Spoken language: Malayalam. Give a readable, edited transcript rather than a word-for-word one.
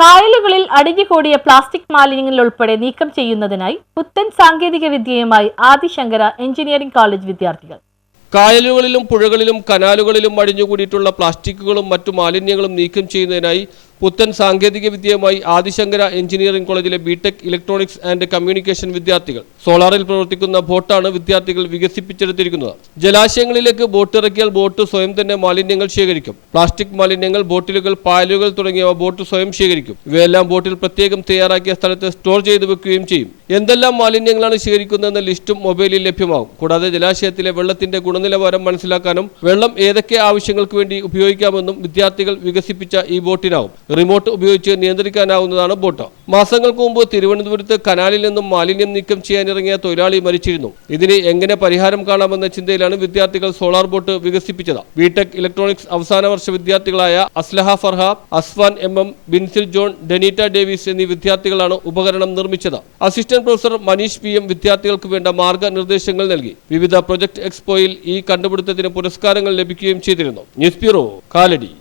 കായലുകളിൽ അടിഞ്ഞുകൂടിയ പ്ലാസ്റ്റിക് മാലിന്യങ്ങൾ ഉൾപ്പെടെ നീക്കം ചെയ്യുന്നതിനായി പുത്തൻ സാങ്കേതിക വിദ്യയുമായി ആദിശങ്കര എഞ്ചിനീയറിംഗ് കോളേജ് വിദ്യാർത്ഥികൾ. കായലുകളിലും പുഴകളിലും കനാലുകളിലും അടിഞ്ഞുകൂടിയിട്ടുള്ള പ്ലാസ്റ്റിക്കുകളും മറ്റു മാലിന്യങ്ങളും നീക്കം ചെയ്യുന്നതിനായി പുത്തൻ സാങ്കേതിക വിദ്യയുമായി ആദിശങ്കര എഞ്ചിനീയറിംഗ് കോളേജിലെ ബിടെക് ഇലക്ട്രോണിക്സ് ആൻഡ് കമ്മ്യൂണിക്കേഷൻ വിദ്യാർത്ഥികൾ. സോളാറിൽ പ്രവർത്തിക്കുന്ന ബോട്ടാണ് വിദ്യാർത്ഥികൾ വികസിപ്പിച്ചെടുത്തിരിക്കുന്നത്. ജലാശയങ്ങളിലേക്ക് ബോട്ട് ഇറക്കിയാൽ ബോട്ട് സ്വയം തന്നെ മാലിന്യങ്ങൾ ശേഖരിക്കും. പ്ലാസ്റ്റിക് മാലിന്യങ്ങൾ, ബോട്ടിലുകൾ, പായലുകൾ തുടങ്ങിയവ ബോട്ട് സ്വയം ശേഖരിക്കും. ഇവയെല്ലാം ബോട്ടിൽ പ്രത്യേകം തയ്യാറാക്കിയ സ്ഥലത്ത് സ്റ്റോർ ചെയ്തു വെക്കുകയും ചെയ്യും. എന്തെല്ലാം മാലിന്യങ്ങളാണ് ശേഖരിക്കുന്നതെന്ന ലിസ്റ്റും മൊബൈലിൽ ലഭ്യമാകും. കൂടാതെ ജലാശയത്തിലെ വെള്ളത്തിന്റെ ഗുണനിലവാരം മനസ്സിലാക്കാനും വെള്ളം ഏതൊക്കെ ആവശ്യങ്ങൾക്ക് വേണ്ടി ഉപയോഗിക്കാമെന്നും വിദ്യാർത്ഥികൾ വികസിപ്പിച്ച ഈ ബോട്ടിനാവും. റിമോട്ട് ഉപയോഗിച്ച് നിയന്ത്രിക്കാനാവുന്നതാണ് ബോട്ട്. മാസങ്ങൾക്ക് മുമ്പ് തിരുവനന്തപുരത്ത് കനാലിൽ നിന്നും മാലിന്യം നീക്കം ചെയ്യാനിറങ്ങിയ തൊഴിലാളി മരിച്ചിരുന്നു. ഇതിന് എങ്ങനെ പരിഹാരം കാണാമെന്ന ചിന്തയിലാണ് വിദ്യാർത്ഥികൾ സോളാർ ബോട്ട് വികസിപ്പിച്ചത്. ബിടെക് ഇലക്ട്രോണിക്സ് അവസാന വർഷ വിദ്യാർത്ഥികളായ Aslaha Farha, അസ്ഫാൻ M, ബിൻസിൽ John, ഡെനീറ്റ Davis എന്നീ വിദ്യാർത്ഥികളാണ് ഉപകരണം നിർമ്മിച്ചത്. അസിസ്റ്റന്റ് പ്രൊഫസർ മനീഷ് PM വിദ്യാർത്ഥികൾക്ക് വേണ്ട മാർഗനിർദ്ദേശങ്ങൾ നൽകി. വിവിധ പ്രൊജക്ട് എക്സ്പോയിൽ ഈ കണ്ടുപിടുത്തത്തിന് പുരസ്കാരങ്ങൾ ലഭിക്കുകയും ചെയ്തിരുന്നു. News bureau, Kalady.